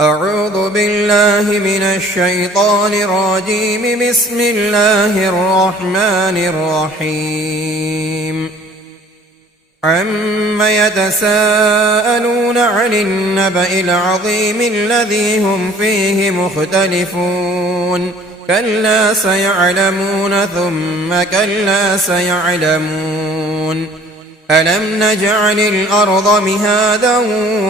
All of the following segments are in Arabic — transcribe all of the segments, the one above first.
أعوذ بالله من الشيطان الرجيم. بسم الله الرحمن الرحيم. عم يتساءلون عن النبأ العظيم الذي هم فيه مختلفون كلا سيعلمون ثم كلا سيعلمون. ألم نجعل الأرض مهادا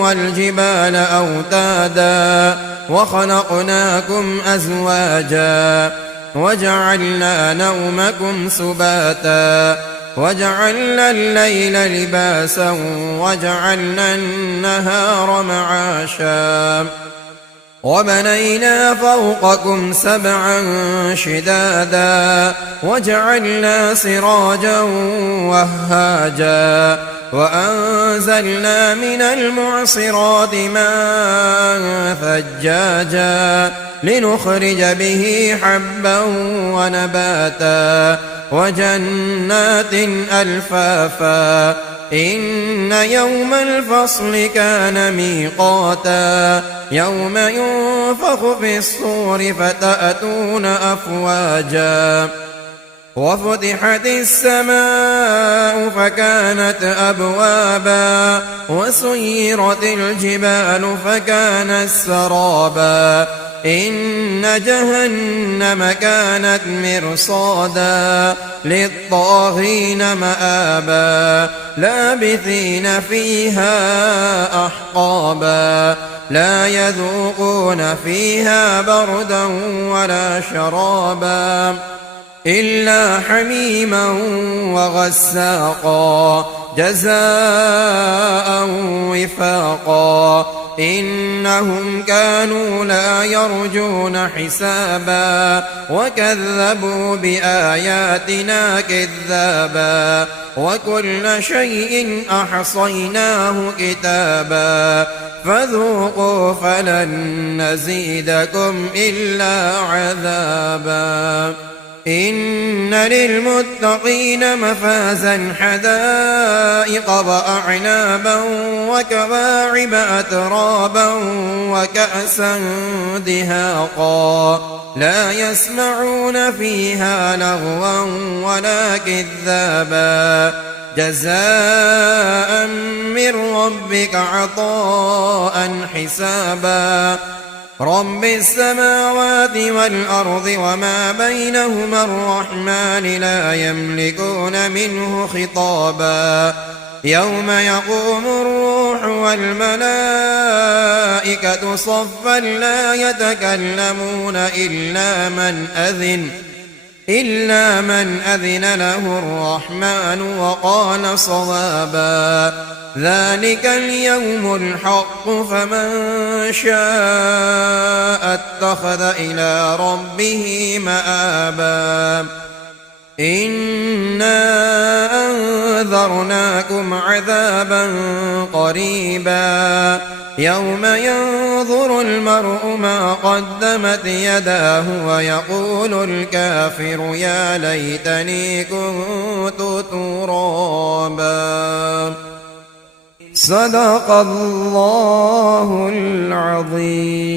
والجبال أوتادا وخلقناكم أزواجا وجعلنا نومكم سباتا وجعلنا الليل لباسا وجعلنا النهار معاشا وبنينا فوقكم سبعا شدادا وجعلنا سراجا وهاجا وأنزلنا من المعصرات ماء ثجاجا لنخرج به حبا ونباتا وجنات ألفافا إن يوم الفصل كان ميقاتا يوم ينفخ في الصور فتأتون أفواجا وفتحت السماء فكانت أبوابا وسيرت الجبال فكانت سرابا إن جهنم كانت مرصادا للطاغين مآبا لابثين فيها أحقابا لا يذوقون فيها بردا ولا شرابا إلا حميما وغساقا جزاء وفاقا إنهم كانوا لا يرجون حسابا وكذبوا بآياتنا كذابا وكل شيء أحصيناه كتابا فذوقوا فلن نزيدكم إلا عذابا إن للمتقين مفازا حدائق وأعنابا وكواعب أترابا وكأسا دهاقا لا يسمعون فيها لغوا ولا كذابا جزاء من ربك عطاء حسابا رب السماوات والأرض وما بينهما الرحمن لا يملكون منه خطابا يوم يقوم الروح والملائكة صفا لا يتكلمون إلا من أذن له الرحمن وقال صوابا ذلك اليوم الحق فمن شاء اتخذ إلى ربه مآبا إنا أنذرناكم عذابا قريبا يوم ينظر المرء ما قدمت يداه ويقول الكافر يا ليتني كنت ترابا. صدق الله العظيم.